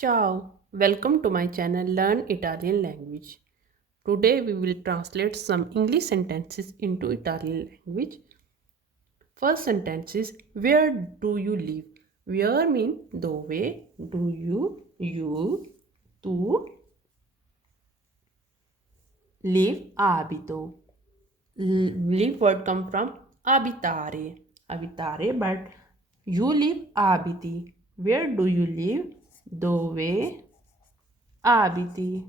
Ciao, welcome to my channel Learn Italian Language. Today we will translate some English sentences into Italian language. First sentence is where do you live? Where means dove, do you, tu, live, abito. Live word come from abitare, but you live abiti. Where do you live? Dove abiti.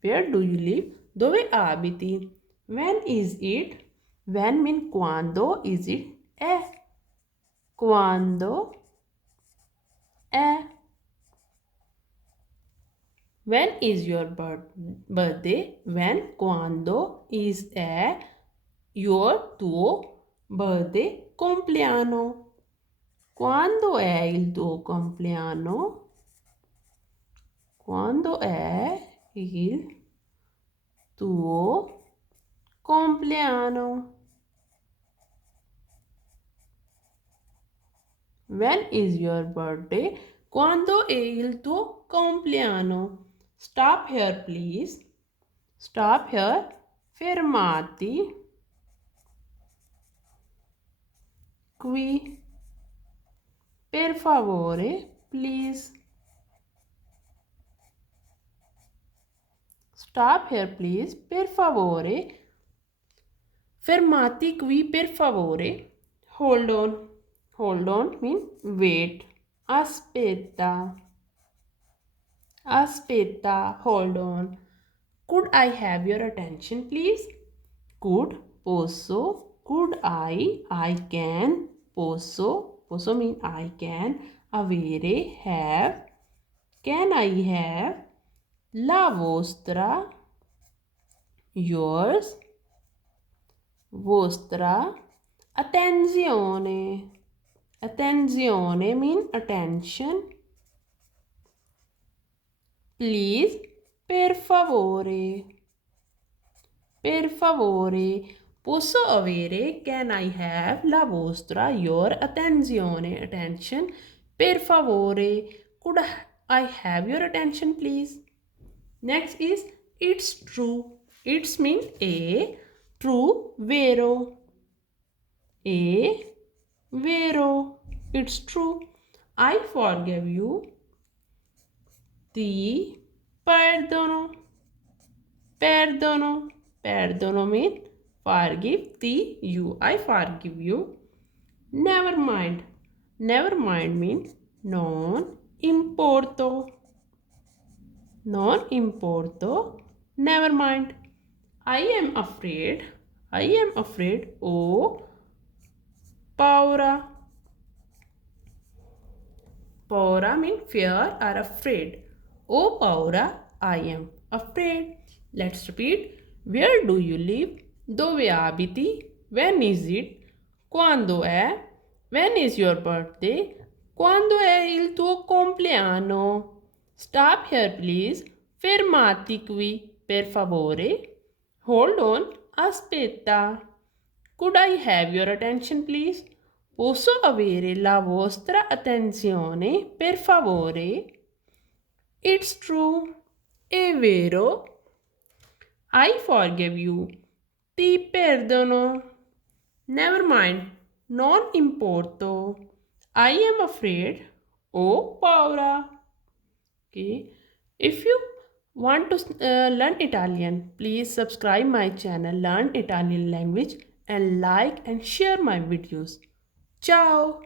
Where do you live? Dove abiti? When is it? When mean quando is it? Quando è. When is your birthday? When? Quando is your tuo birthday? Compleanno. Quando è il tuo compleanno? Quando è il tuo compleanno? When is your birthday? Quando è il tuo compleanno? Stop here, please. Stop here. Fermati. Qui. Per favore, please. Stop here, please. Per favore. Fermati qui, per favore. Hold on. Hold on means wait. Aspetta. Aspetta. Hold on. Could I have your attention, please? Could, posso. Could I can. Posso means I can. Avere, have. Can I have? La vostra. Yours. Vostra. Attenzione. Attenzione means attention. Please. Per favore. Per favore. Posso avere? Can I have la vostra, your attenzione, attention? Per favore. Could I have your attention, please? Next is it's true. It's mean a, true, vero. A, vero. It's true. I forgive you. Ti perdono. Perdono. Perdono means forgive. Ti, you. I forgive you. Never mind. Never mind means non importo. Non importo. Never mind. I am afraid. I am afraid. Oh, paura. Paura means fear or afraid. Oh, paura, I am afraid. Let's repeat. Where do you live? Dove abiti? When is it? Quando è? When is your birthday? Quando è il tuo compleanno? Stop here, please. Fermati qui, per favore. Hold on. Aspetta. Could I have your attention, please? Posso avere la vostra attenzione, per favore? It's true. È vero. I forgive you. Ti perdono. Never mind. Non importo. I am afraid. Oh, paura. Okay. If you want to learn Italian, please subscribe my channel Learn Italian Language and like and share my videos. Ciao!